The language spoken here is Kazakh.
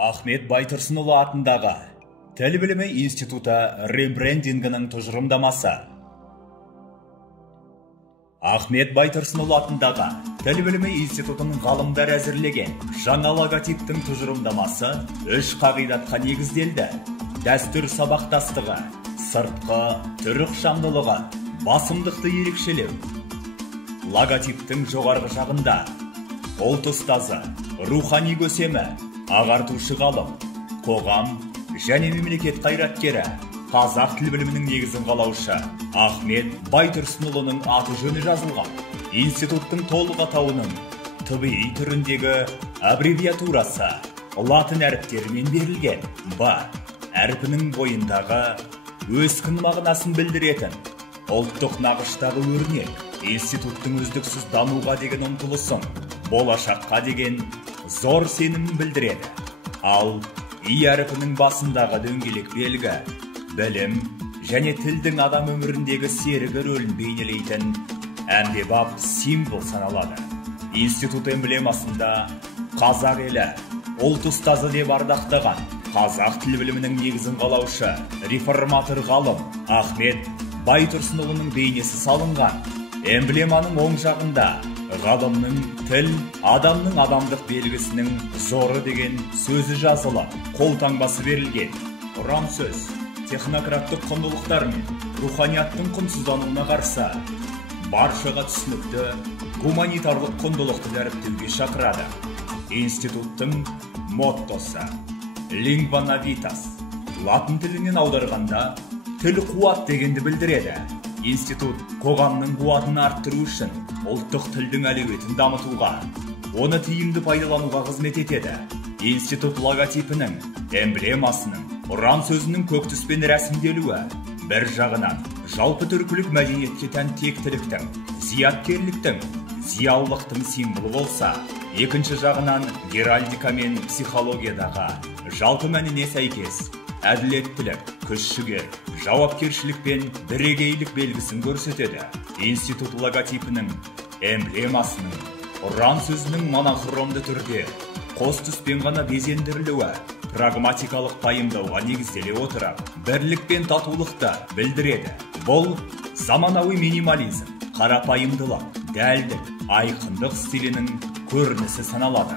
Ахмет Байтұрсынұлы атындағы Тіл білімі институты ребрендингінің тұжырымдамасы. Ахмет Байтұрсынұлы атындағы Тіл білімі институтының ғалымдар әзірлеген жаңа логотиптің тұжырымдамасы 3 қағидатқа негізделді. Дәстүр сабақтастығы, сыртқы түр ықшамдылығы, басымдықты ерекшелеу. Логотиптің жоғарғы жағында ұлт ұстазы, рухани көсемі, ағартушы ғалым, қоғам және мемлекет қайраткері, қазақ тіл білімінің негізін қалаушы Ахмет Байтұрсынұлының аты жөні жазылған. Институттың толық атауының табиғи түріндегі аббревиатурасы латын әріптерімен берілген. Б әрпінің бойындағы өскін мағынасын білдіретін ұлттық нақыштағы өрнек, институттың үздіксіз дамуға деген ұмтылысын, болашаққа деген зор сенімін білдіреді. Ал И әрпінің басындағы дөңгелек белгі білім және тілдің адам өміріндегі серігі рөлін бейнелейтін әмбебап символ саналады. Институт эмблемасында қазақ елі ұлт ұстазы деп ардақтаған қазақ тіл білімінің негізін қалаушы реформатор ғалым Ахмет Байтұрсынұлының бейнесі салынған. Эмблеманың оң жағында ғалымның тіл, адамның адамдық белгісінің зоры деген сөзі жазылып, қолтаңбасы берілген. Ұран сөз, технократтық құндылықтар мен руханияттың құнсыздануына қарсы баршаға түсінікті гуманитарлық құндылықты дәріптеуге шақырады. Институттың моттосы Lingua Navitas, латын тілінен аударғанда тіл қуат дегенді білдіреді. Институт қоғамның қуатын арттыру үшін ұлттық тілдің әлеуетін дамытуға, оны тиімді пайдалануға қызмет етеді. Институт логотипінің, эмблемасының, ұран сөзінің көк түспен рәсімделуі бір жағынан жалпы түркілік мәдениетке тән тектіліктің, зияткерліктің, зиялылықтың символы болса, екінші жағынан геральдика мен психологиядағы жалпы мәніне сәйкес әділеттілік, күш-жігер, жауапкершілік пен бірегейлік белгісін көрсетеді. Институт логотипінің, эмблемасының, ұран сөзінің монохромды түрде қос түспен ғана безендірілуі прагматикалық пайымдауға негізделе отырып, бірлік пен татулықты білдіреді. Бұл заманауи минимализм, қарапайымдылық, дәлдік, айқындық стилінің көрінісі саналады.